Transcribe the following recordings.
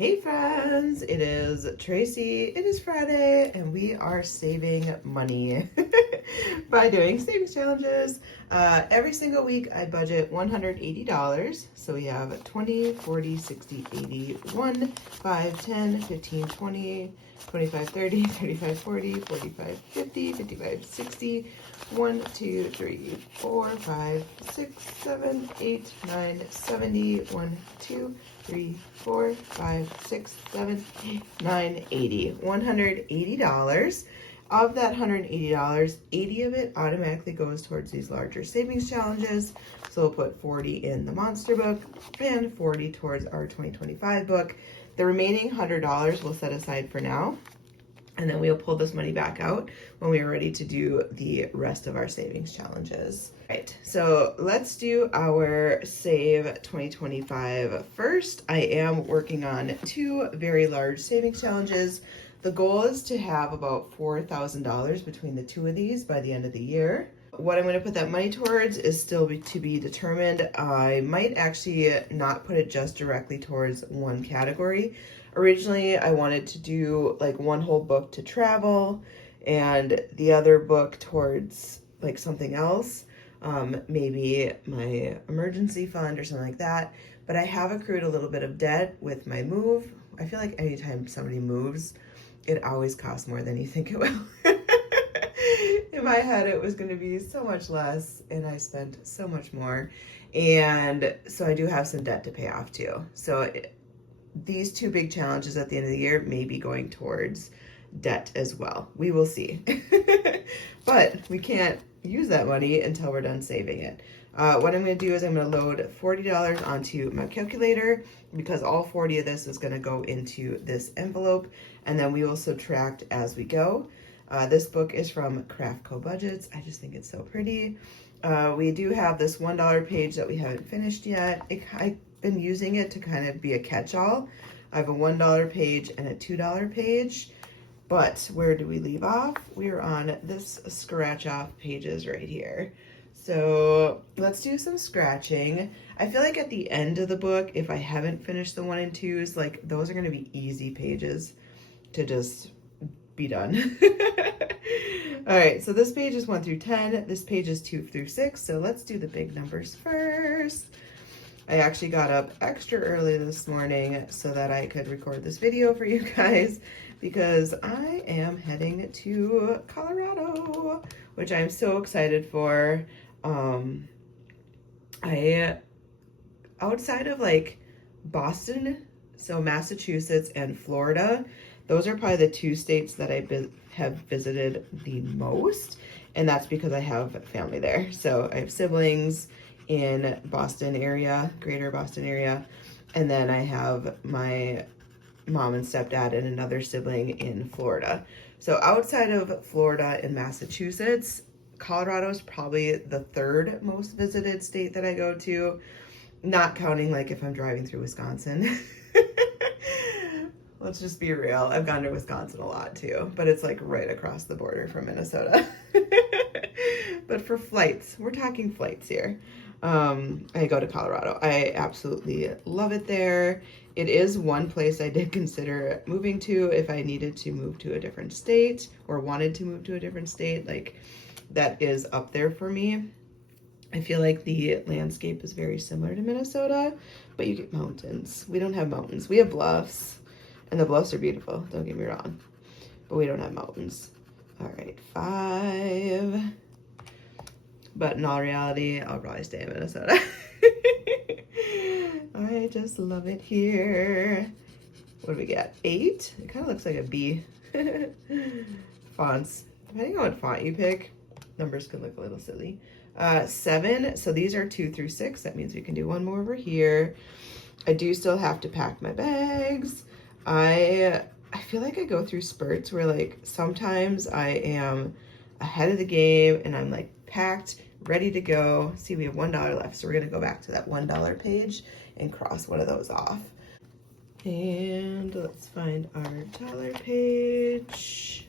Hey friends, it is Tracy. It is Friday and we are saving money by doing savings challenges. Every single week I budget $180. So we have 20, 40, 60, 80, 1, 5, 10, 15, 20, 25, 30, 35, 40, 45, 50, 55, 60, 1, 2, 3, 4, 5, 6, 7, 8, 9, 70, 1, 2, 3, 4, 5, 6, 7, 8, 9, 80. $180. Of that $180, 80 of it automatically goes towards these larger savings challenges. So we'll put 40 in the Monster book and 40 towards our 2025 book. The remaining $100 we'll set aside for now. And then we'll pull this money back out when we are ready to do the rest of our savings challenges. All right, so let's do our Save 2025 first. I am working on two very large savings challenges. The goal is to have about $4,000 between the two of these by the end of the year. What I'm going to put that money towards is still to be determined. I might actually not put it just directly towards one category. Originally, I wanted to do like one whole book to travel and the other book towards like something else, maybe my emergency fund or something like that. But I have accrued a little bit of debt with my move. I feel like anytime somebody moves, it always costs more than you think it will. In my head, it was going to be so much less, and I spent so much more. And so I do have some debt to pay off too. So these two big challenges at the end of the year may be going towards debt as well. We will see. But we can't use that money until we're done saving it. What I'm going to do is I'm going to load $40 onto my calculator because all 40 of this is going to go into this envelope, and then we will subtract as we go. This book is from Craft Co Budgets. I just think it's so pretty. We do have this $1 page that we haven't finished yet. I've been using it to kind of be a catch-all. I have a $1 page and a $2 page. But where do we leave off? We're on this scratch off pages right here. So let's do some scratching. I feel like at the end of the book, if I haven't finished the 1 and 2s, like those are going to be easy pages to just be done. All right, so this page is 1 through 10. This page is 2 through 6. So let's do the big numbers first. I actually got up extra early this morning so that I could record this video for you guys because I am heading to Colorado, which I'm so excited for. Outside of like Boston, so Massachusetts and Florida, those are probably the two states that I have visited the most, and that's because I have family there. So I have siblings in Boston area, greater Boston area, and then I have my mom and stepdad and another sibling in Florida. So outside of Florida and Massachusetts, Colorado is probably the third most visited state that I go to, not counting like if I'm driving through Wisconsin. Let's just be real. I've gone to Wisconsin a lot too, but it's like right across the border from Minnesota. But for flights, we're talking flights here. I go to Colorado. I absolutely love it there. It is one place I did consider moving to if I needed to move to a different state or wanted to move to a different state. Like that is up there for me. I feel like the landscape is very similar to Minnesota, but you get mountains. We don't have mountains. We have bluffs, and the bluffs are beautiful. Don't get me wrong, but we don't have mountains. All right, 5. But in all reality, I'll probably stay in Minnesota. I just love it here. What do we got? 8? It kind of looks like a B. Fonts. Depending on what font you pick, numbers can look a little silly. 7. So these are 2 through 6. That means we can do one more over here. I do still have to pack my bags. I feel like I go through spurts where like sometimes I am ahead of the game and I'm like packed, ready to go. See, we have $1 left, so we're gonna go back to that $1 page and cross one of those off. And let's find our dollar page.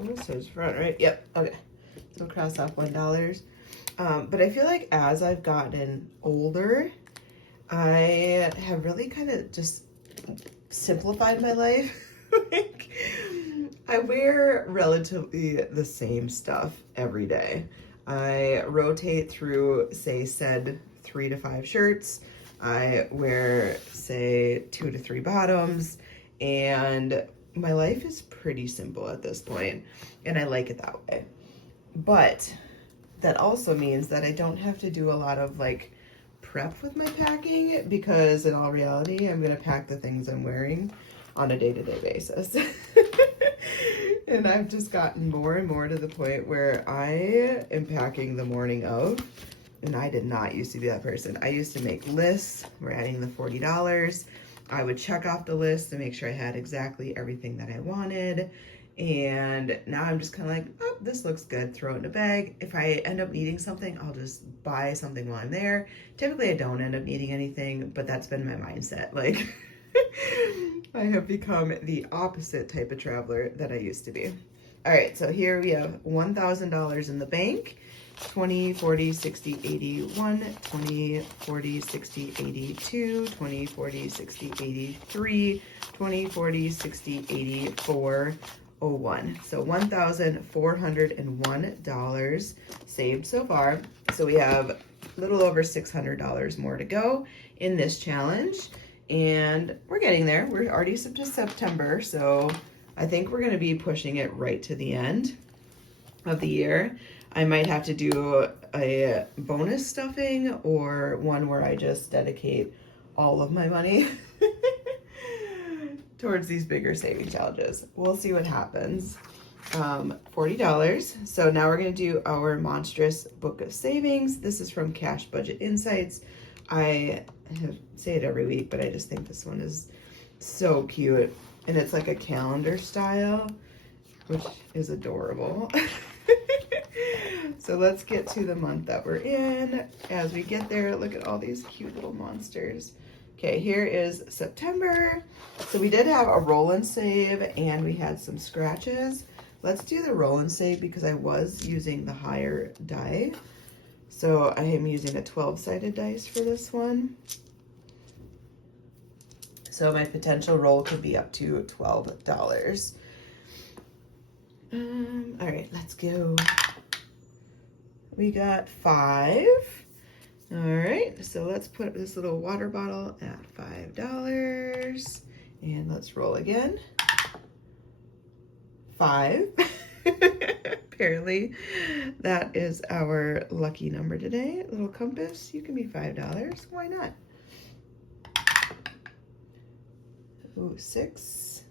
Oh, so it's front, right? Yep, okay. So cross off $1. But I feel like as I've gotten older, I have really kind of just simplified my life. Like, I wear relatively the same stuff every day. I rotate through, say, said 3 to 5 shirts. I wear, say, 2 to 3 bottoms, and my life is pretty simple at this point, and I like it that way. But that also means that I don't have to do a lot of like prep with my packing, because in all reality, I'm gonna pack the things I'm wearing on a day-to-day basis. And I've just gotten more and more to the point where I am packing the morning of, and I did not used to be that person. I used to make lists. We're adding the $40. I would check off the list to make sure I had exactly everything that I wanted. And now I'm just kind of like, oh, this looks good, throw it in a bag. If I end up needing something, I'll just buy something while I'm there. Typically, I don't end up needing anything, but that's been my mindset. Like, I have become the opposite type of traveler that I used to be. All right, so here we have $1,000 in the bank. 20, 40, 60, 81, 20, 40, 60, 82, 20, 40, 60, 83, 20, 40, 60, 84, 01. So $1,401 saved so far. So we have a little over $600 more to go in this challenge, and we're getting there. We're already to September, so I think we're going to be pushing it right to the end of the year. I might have to do a bonus stuffing or one where I just dedicate all of my money towards these bigger saving challenges. We'll see what happens. $40. So now we're going to do our Monstrous Book of Savings. This is from Cash Budget Insights. I say it every week, but I just think this one is so cute. And it's like a calendar style, which is adorable. So let's get to the month that we're in. As we get there, look at all these cute little monsters. Okay, here is September. So we did have a roll and save, and we had some scratches. Let's do the roll and save because I was using the higher die. So I am using a 12-sided dice for this one. So my potential roll could be up to $12. All right, let's go. We got 5. All right, so let's put this little water bottle at $5. And let's roll again. 5. Apparently, that is our lucky number today. Little compass, you can be $5. Why not? Ooh, 6.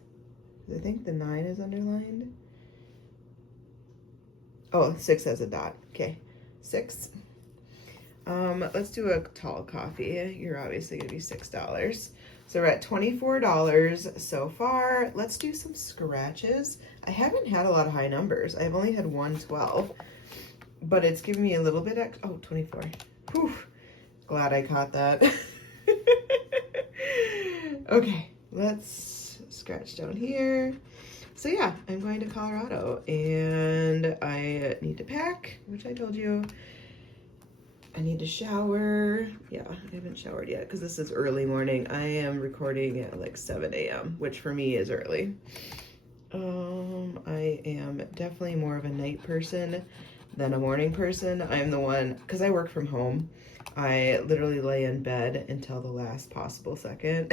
I think the 9 is underlined. Oh, 6 has a dot. Okay, 6. Let's do a tall coffee. You're obviously gonna be $6. So we're at $24 so far. Let's do some scratches. I haven't had a lot of high numbers. I've only had 112, but it's giving me a little bit extra. Oh, 24. Whew. Glad I caught that. Okay, let's scratch down here. So yeah, I'm going to Colorado and I need to pack, which I told you. I need to shower. Yeah, I haven't showered yet because this is early morning. I am recording at like 7 a.m., which for me is early. I am definitely more of a night person than a morning person. I'm the one, because I work from home, I literally lay in bed until the last possible second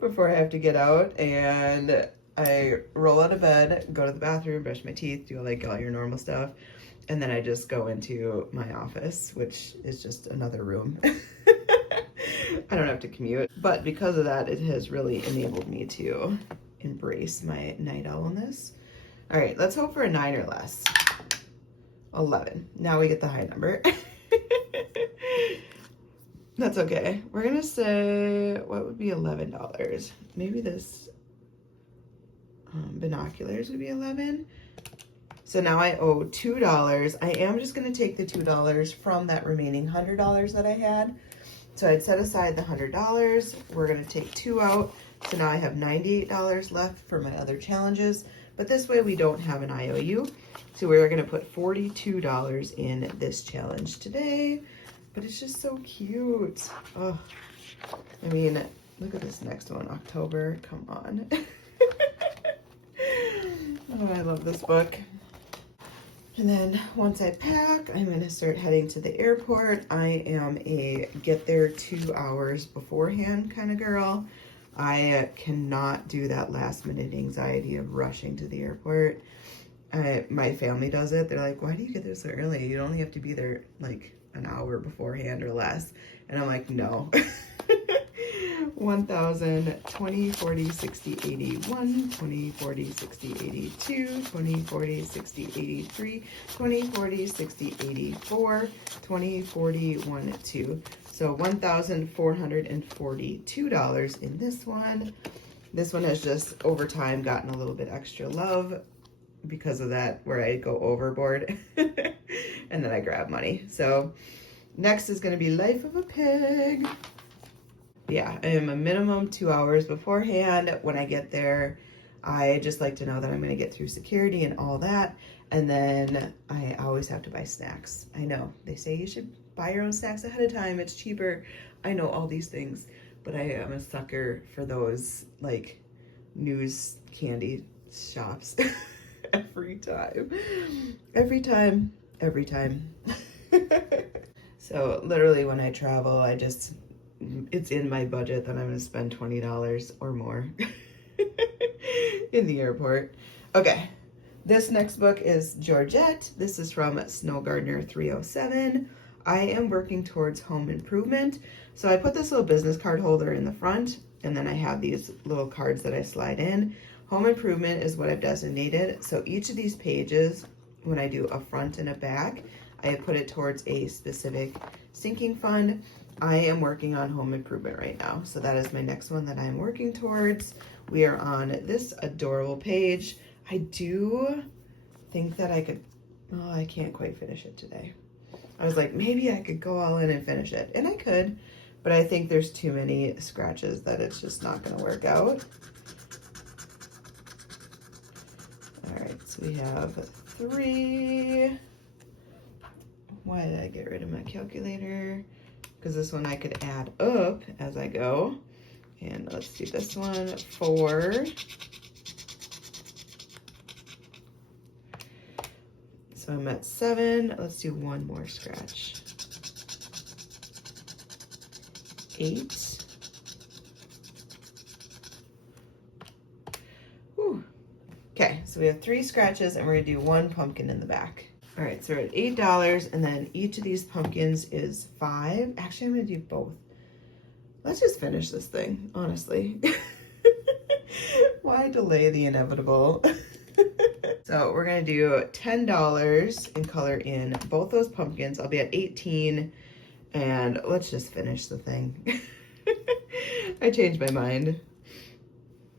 before I have to get out, and I roll out of bed, go to the bathroom, brush my teeth, do like all your normal stuff, and then I just go into my office, which is just another room. I don't have to commute, but because of that, it has really enabled me to embrace my night owlness. All right, let's hope for a 9 or less. 11. Now we get the high number. That's okay. We're gonna say, what would be $11? Maybe this binoculars would be 11. So now I owe $2. I am just gonna take the $2 from that remaining $100 that I had. So I'd set aside the $100. We're gonna take 2 out. So now I have $98 left for my other challenges, but this way we don't have an IOU. So we're gonna put $42 in this challenge today. but it's just so cute. Oh, I mean, look at this next one, October. Come on. Oh, I love this book. And then once I pack, I'm gonna start heading to the airport. I am a get there 2 hours beforehand kind of girl. I cannot do that last minute anxiety of rushing to the airport. My family does it. They're like, why do you get there so early? You only have to be there like an hour beforehand or less. And I'm like, no. 1,000, 20, 40, 60, 81, 20, 40, 60, 82, 20, 40, 60, 83, 20, 40, 60, 84, 20, 40, 1, 2. So $1,442 in this one. This one has just over time gotten a little bit extra love because of that, where I go overboard and then I grab money. So next is going to be Life of a Pig. Yeah, I am a minimum 2 hours beforehand. When I get there, I just like to know that I'm going to get through security and all that. And then I always have to buy snacks. I know they say you should buy your own snacks ahead of time. It's cheaper. I know all these things, but I am a sucker for those like news candy shops. Every time. So literally when I travel, it's in my budget that I'm going to spend $20 or more in the airport. Okay, this next book is Georgette. This is from Snow Gardener 307. I am working towards home improvement. So I put this little business card holder in the front, and then I have these little cards that I slide in. Home improvement is what I've designated. So each of these pages, when I do a front and a back, I put it towards a specific sinking fund. I am working on home improvement right now. So that is my next one that I'm working towards. We are on this adorable page. I do think that I could, well, I can't quite finish it today. I was like, maybe I could go all in and finish it. And I could, but I think there's too many scratches that it's just not gonna work out. All right, so we have 3. Why did I get rid of my calculator? Because this one I could add up as I go. And let's do this one, 4. So I'm at 7. Let's do one more scratch. 8. Whew. Okay, so we have 3 scratches and we're gonna do 1 pumpkin in the back. All right, so we're at $8, and then each of these pumpkins is 5. Actually, I'm gonna do both. Let's just finish this thing, honestly. Why delay the inevitable? So we're gonna do $10 and color in both those pumpkins. I'll be at 18, and let's just finish the thing. I changed my mind.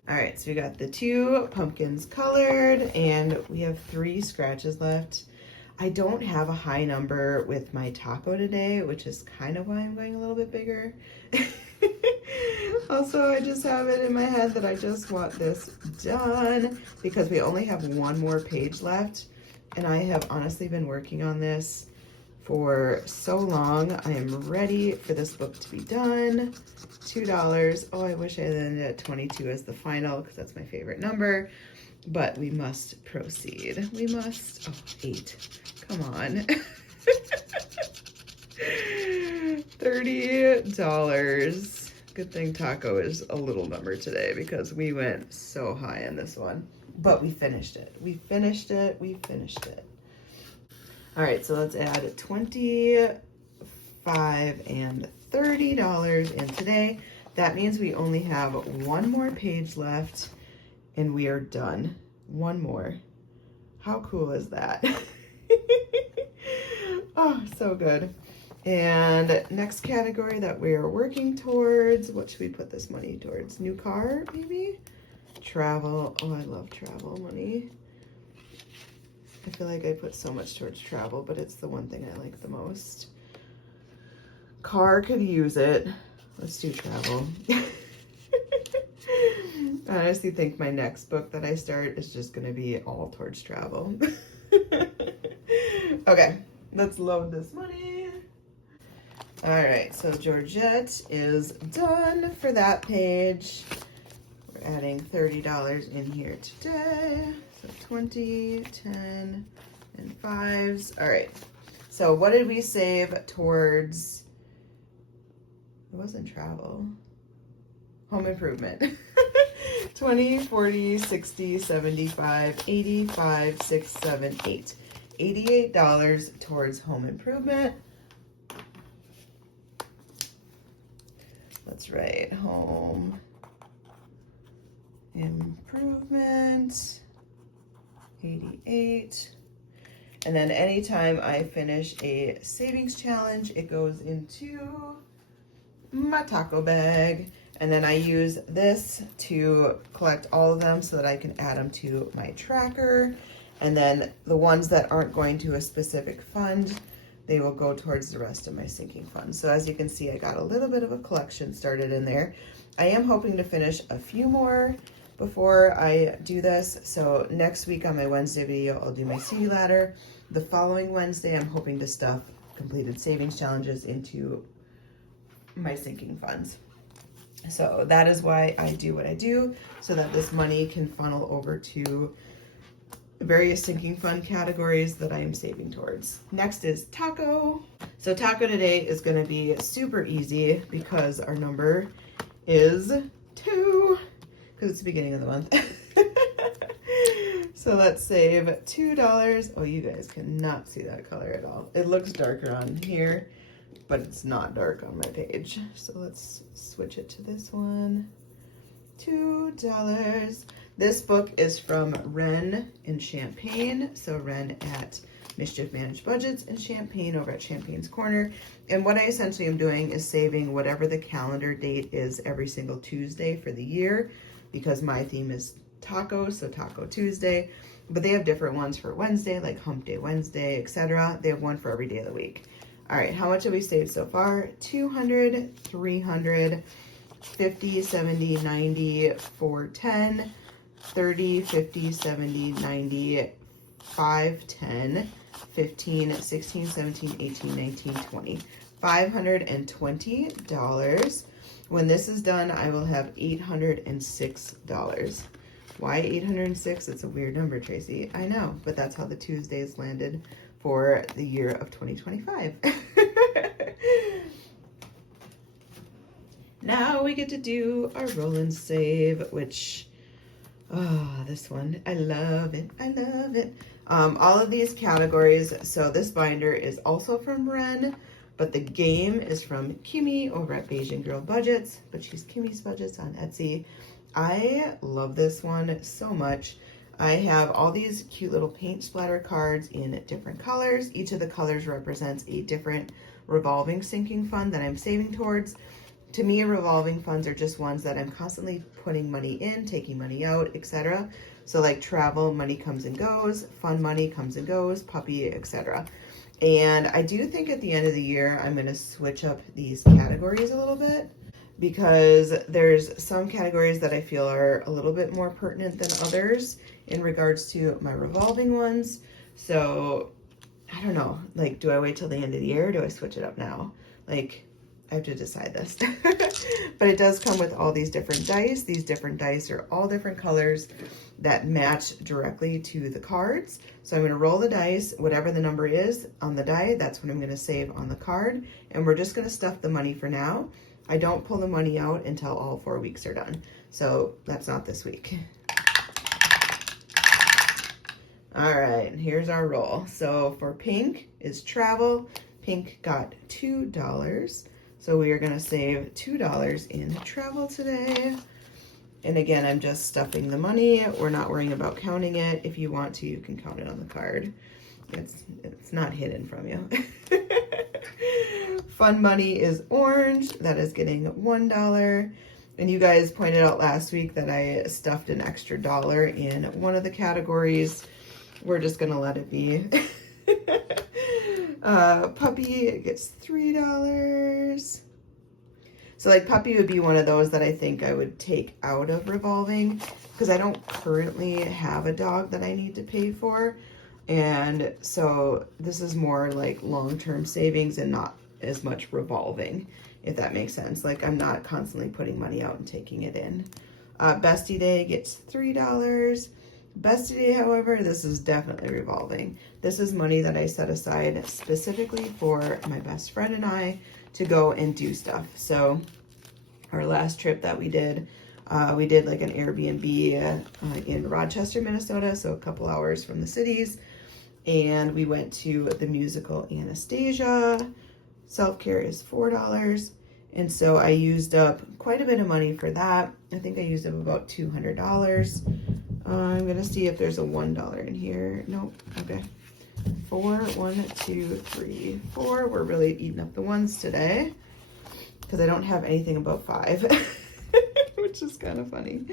All right, so we got the 2 pumpkins colored, and we have 3 scratches left. I don't have a high number with my taco today, which is kind of why I'm going a little bit bigger. Also, I just have it in my head that I just want this done because we only have 1 more page left, and I have honestly been working on this for so long. I am ready for this book to be done. $2. Oh, I wish I ended at 22 as the final because that's my favorite number. But we must proceed. We must. Oh, 8. Come on. $30. Good thing taco is a little number today because we went so high on this one. But we finished it. We finished it. We finished it. All right, so let's add $25 and $30 in today. That means we only have 1 more page left. And we are done. 1 more. How cool is that? Oh, so good. And next category that we are working towards, what should we put this money towards? New car, maybe? Travel. Oh, I love travel money. I feel like I put so much towards travel, but it's the one thing I like the most. Car could use it. Let's do travel. I honestly think my next book that I start is just going to be all towards travel. Okay, let's load this money. All right, so Georgette is done for that page. We're adding $30 in here today. So 20, 10, and 5s. All right, so what did we save towards, it wasn't travel, home improvement. 20, 40, 60, 75, 85, 6, 7, 8. $88 towards home improvement. Let's write home improvement, 88. And then anytime I finish a savings challenge, it goes into my taco bag. And then I use this to collect all of them so that I can add them to my tracker. And then the ones that aren't going to a specific fund, they will go towards the rest of my sinking fund. So as you can see, I got a little bit of a collection started in there. I am hoping to finish a few more before I do this. So next week on my Wednesday video, I'll do my CD ladder. The following Wednesday, I'm hoping to stuff completed savings challenges into my sinking funds. So that is why I do what I do, so that this money can funnel over to various sinking fund categories that I am saving towards. Next is taco. So taco today is going to be super easy because our number is 2, because it's the beginning of the month. So let's save $2. Oh, you guys cannot see that color at all. It looks darker on here, but it's not dark on my page. So let's switch it to this one. $2. This book is from Ren in Champaign. So Ren at Mischief Managed Budgets in Champaign over at Champagne's Corner. And what I essentially am doing is saving whatever the calendar date is every single Tuesday for the year, because my theme is tacos, so Taco Tuesday. But they have different ones for Wednesday, like Hump Day Wednesday, etc. They have one for every day of the week. All right, how much have we saved so far? 200, 300, 50, 70, 90, 410, 30, 50, 70, 90, 5, 10, 15, 16, 17, 18, 19, 20. $520. When this is done, I will have $806. Why 806? It's a weird number, Tracy. I know, but that's how the Tuesdays landed for the year of 2025. Now we get to do our roll and save, which, oh, this one, I love it. I love it. All of these categories. So this binder is also from Ren, but the game is from Kimmy over at Beijing Girl Budgets, but she's Kimmy's Budgets on Etsy. I love this one so much. I have all these cute little paint splatter cards in different colors. Each of the colors represents a different revolving sinking fund that I'm saving towards. To me, revolving funds are just ones that I'm constantly putting money in, taking money out, etc. So like travel, money comes and goes, fun money comes and goes, puppy, etc. And I do think at the end of the year, I'm going to switch up these categories a little bit, because there's some categories that I feel are a little bit more pertinent than others in regards to my revolving ones. So I don't know, like, do I wait till the end of the year or do I switch it up now? Like, I have to decide this. But it does come with all these different dice. These different dice are all different colors that match directly to the cards. So I'm going to roll the dice, whatever the number is on the die, that's what I'm going to save on the card. And we're just going to stuff the money for now. I don't pull the money out until all 4 weeks are done. So that's not this week. All right, here's our roll. So for pink is travel. Pink got $2. So we are going to save $2 in travel today. And again, I'm just stuffing the money. We're not worrying about counting it. If you want to, you can count it on the card. It's not hidden from you. Fun money is orange. That is getting $1. And you guys pointed out last week that I stuffed an extra dollar in one of the categories. We're just going to let it be. Puppy gets $3. So like puppy would be one of those that I think I would take out of revolving, because I don't currently have a dog that I need to pay for. And so this is more like long-term savings and not as much revolving, if that makes sense. Like I'm not constantly putting money out and taking it in. Bestie Day gets $3. Bestie Day, however, this is definitely revolving. This is money that I set aside specifically for my best friend and I to go and do stuff. So our last trip that we did like an Airbnb in Rochester, Minnesota, so a couple hours from the cities. And we went to the musical Anastasia. Self-care is $4. And so I used up quite a bit of money for that. I think I used up about $200. I'm going to see if there's a $1 in here. Nope. Okay. 4, 1, 2, 3, 4. We're really eating up the ones today because I don't have anything above 5, which is kind of funny.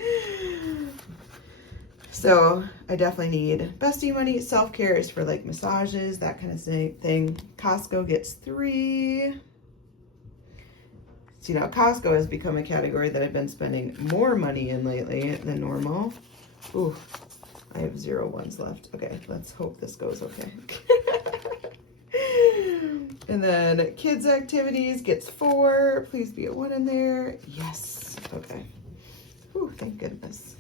So I definitely need bestie money. Self-care is for like massages, that kind of thing. Costco gets 3. So, Costco has become a category that I've been spending more money in lately than normal. Ooh, I have 0 ones left. Okay, let's hope this goes okay. And then kids activities gets 4. Please be a 1 in there. Yes. Okay. Ooh, thank goodness.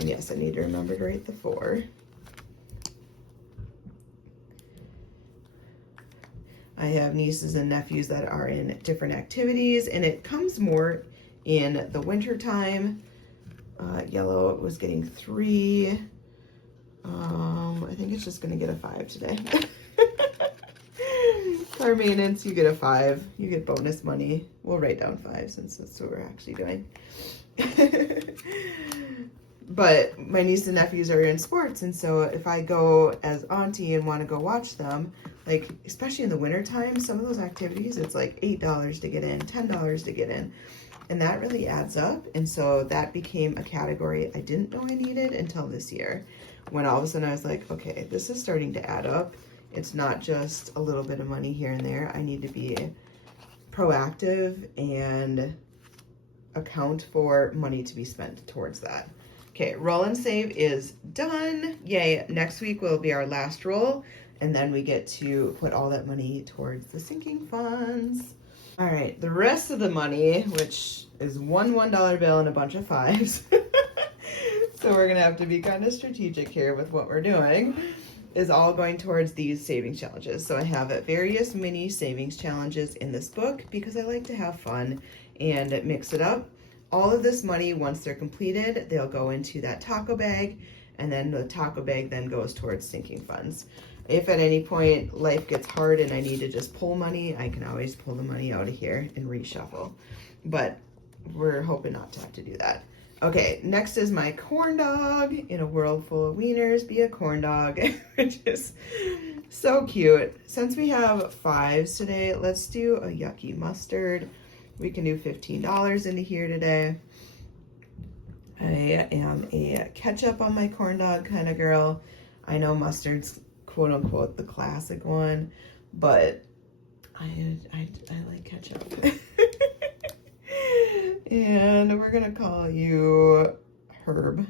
And yes, I need to remember to write the 4. I have nieces and nephews that are in different activities, and it comes more in the winter time. Yellow was getting 3. I think it's just going to get a 5 today. Car maintenance, you get a 5. You get bonus money. We'll write down 5 since that's what we're actually doing. But my niece and nephews are in sports, and so if I go as auntie and want to go watch them, like especially in the winter time, some of those activities, it's like $8 to get in, $10 to get in, and that really adds up. And so that became a category I didn't know I needed until this year, when all of a sudden I was like, okay, this is starting to add up. It's not just a little bit of money here and there. I need to be proactive and account for money to be spent towards that. Okay, roll and save is done. Yay, next week will be our last roll, and then we get to put all that money towards the sinking funds. All right, the rest of the money, which is one $1 bill and a bunch of 5s, so we're gonna have to be kind of strategic here with what we're doing, is all going towards these savings challenges. So I have various mini savings challenges in this book because I like to have fun and mix it up. All of this money, once they're completed, they'll go into that taco bag, and then the taco bag then goes towards sinking funds. If at any point life gets hard and I need to just pull money, I can always pull the money out of here and reshuffle. But we're hoping not to have to do that. Okay, next is my corn dog. In a world full of wieners, be a corn dog, which is so cute. Since we have 5s today, let's do a yucky mustard. We can do $15 into here today. I am a ketchup on my corn dog kind of girl. I know mustard's quote unquote the classic one, but I like ketchup. And we're gonna call you Herb.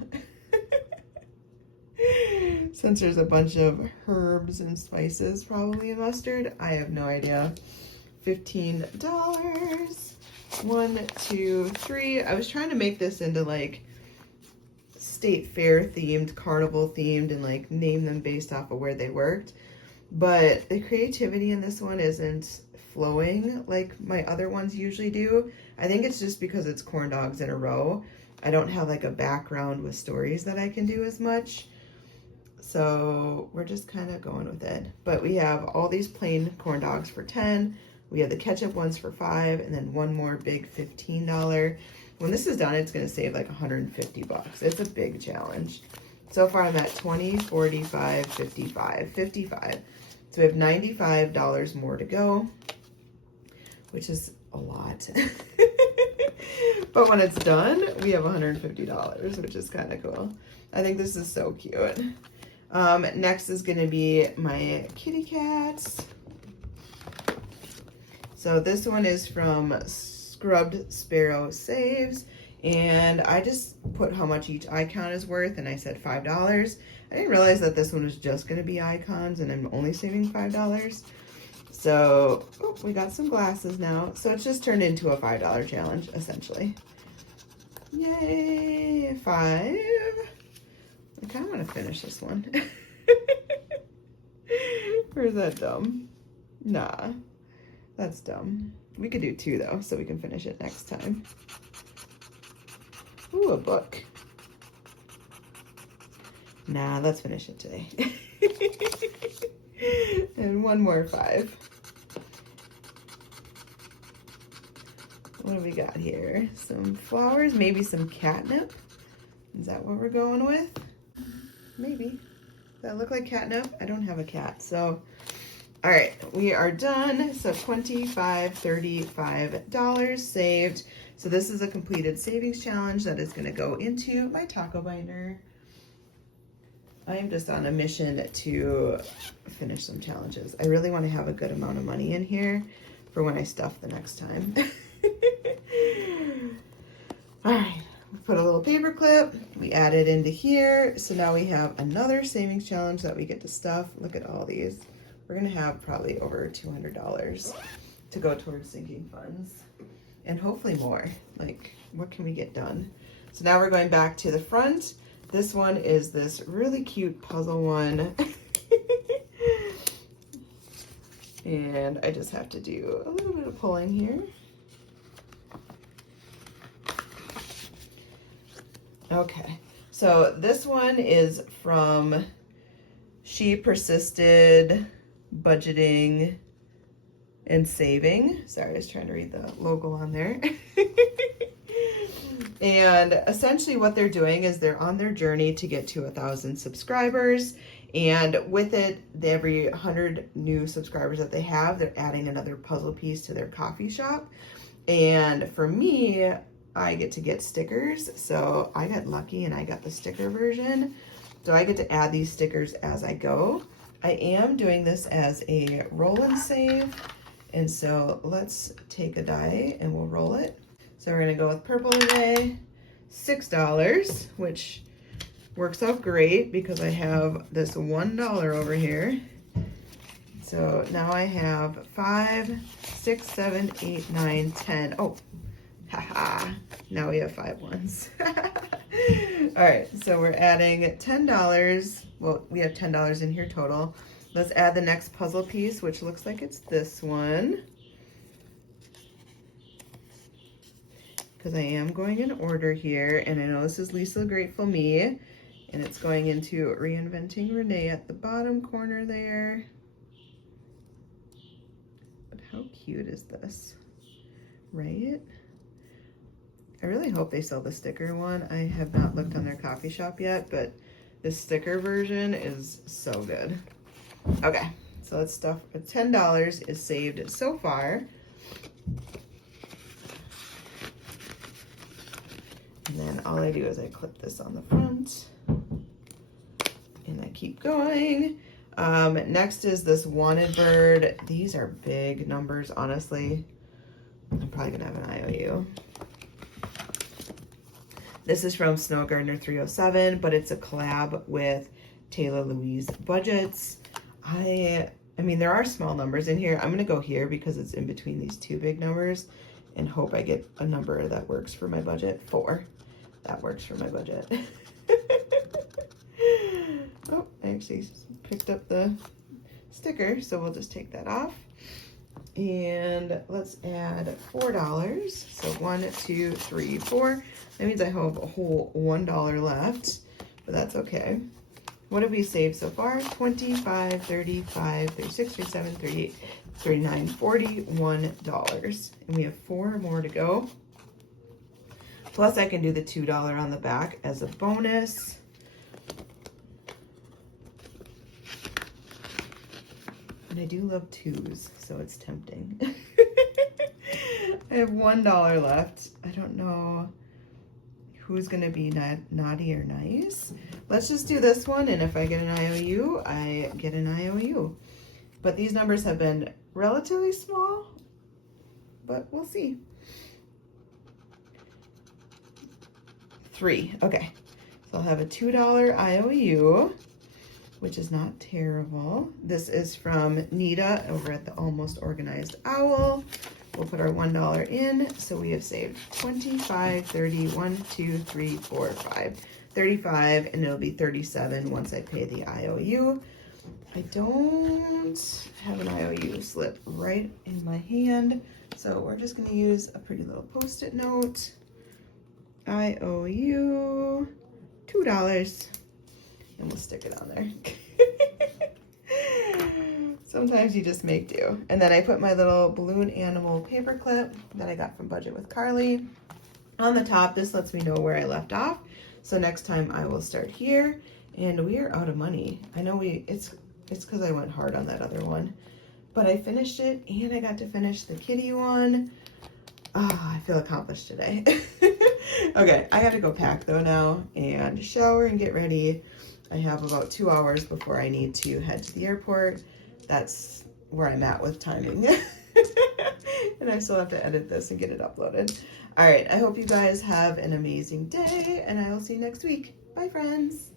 Since there's a bunch of herbs and spices probably in mustard, I have no idea. $15. 1, 2, 3. I was trying to make this into like state fair themed, carnival themed, and like name them based off of where they worked. But the creativity in this one isn't flowing like my other ones usually do. I think it's just because it's corn dogs in a row. I don't have like a background with stories that I can do as much. So we're just kind of going with it. But we have all these plain corn dogs for 10. We have the ketchup ones for 5, and then one more big $15. When this is done, it's going to save like 150 bucks. It's a big challenge. So far, I'm at 20, 45, 55, 55. So we have $95 more to go, which is a lot. But when it's done, we have $150, which is kind of cool. I think this is so cute. Next is going to be my kitty cats. So this one is from Scrubbed Sparrow Saves, and I just put how much each icon is worth, and I said $5. I didn't realize that this one was just going to be icons, and I'm only saving $5. So oh, we got some glasses now. So it's just turned into a $5 challenge, essentially. Yay, 5. I kind of want to finish this one. Or is that dumb? Nah, that's dumb. We could do 2 though, so we can finish it next time. Ooh, a book. Nah, let's finish it today. And one more 5. What do we got here? Some flowers, maybe some catnip. Is that what we're going with? Maybe. Does that look like catnip? I don't have a cat, so. All right, we are done. So $25, $35 saved. So this is a completed savings challenge that is gonna go into my taco binder. I am just on a mission to finish some challenges. I really want to have a good amount of money in here for when I stuff the next time. All right, we put a little paper clip. We add it into here. So now we have another savings challenge that we get to stuff. Look at all these. We're gonna have probably over $200 to go towards sinking funds, and hopefully more. Like, what can we get done? So now we're going back to the front. This one is this really cute puzzle one. And I just have to do a little bit of pulling here. Okay, so this one is from She Persisted Budgeting and Saving. Sorry, I was trying to read the logo on there. And essentially what they're doing is they're on their journey to get to 1,000 subscribers. And with it, every 100 new subscribers that they have, they're adding another puzzle piece to their coffee shop. And for me, I get to get stickers. So I got lucky and I got the sticker version. So I get to add these stickers as I go. I am doing this as a roll and save. And so let's take a die and we'll roll it. So we're gonna go with purple today, $6, which works out great because I have this $1 over here. So now I have 5, 6, 7, 8, 9, 10. Oh, haha, now we have 5 ones. All right, so we're adding $10. Well, we have $10 in here total. Let's add the next puzzle piece, which looks like it's this one. Because I am going in order here, and I know this is Lisa Grateful Me, and it's going into Reinventing Renee at the bottom corner there. But how cute is this, right? I really hope they sell the sticker one. I have not looked on their coffee shop yet, but the sticker version is so good. Okay, so let's stuff. $10 is saved so far. And then all I do is I clip this on the front and I keep going. Next is this Wanted Bird. These are big numbers, honestly. I'm probably gonna have an IOU. This is from Snow Gardener 307, but it's a collab with Taylor Louise Budgets. I mean, there are small numbers in here. I'm gonna go here because it's in between these 2 big numbers and hope I get a number that works for my budget. 4. That works for my budget. Oh, I actually picked up the sticker, so we'll just take that off. And let's add $4. So 1, 2, 3, 4. That means I have a whole $1 left, but that's okay. What have we saved so far? 25, 35, 36, 37, 38, 39, $41. And we have 4 more to go. Plus I can do the $2 on the back as a bonus. And I do love 2s, so it's tempting. I have $1 left. I don't know who's gonna be naughty or nice. Let's just do this one, and if I get an IOU, I get an IOU. But these numbers have been relatively small, but we'll see. 3, okay. So I'll have a $2 IOU. which is not terrible. This is from Nita over at the Almost Organized Owl. We'll put our $1 in, so we have saved 25, 30, 1, 2, 3, 4, 5, 35, and it'll be 37 once I pay the IOU. I don't have an IOU slip right in my hand, so we're just gonna use a pretty little Post-it note. IOU $2, and we'll stick it on there. Sometimes you just make do. And then I put my little balloon animal paper clip that I got from Budget with Carly on the top. This lets me know where I left off. So next time I will start here, and we are out of money. I know it's because I went hard on that other one, but I finished it and I got to finish the kitty one. Ah, I feel accomplished today. Okay, I gotta go pack though now and shower and get ready. I have about 2 hours before I need to head to the airport. That's where I'm at with timing. And I still have to edit this and get it uploaded. All right, I hope you guys have an amazing day, and I will see you next week. Bye, friends.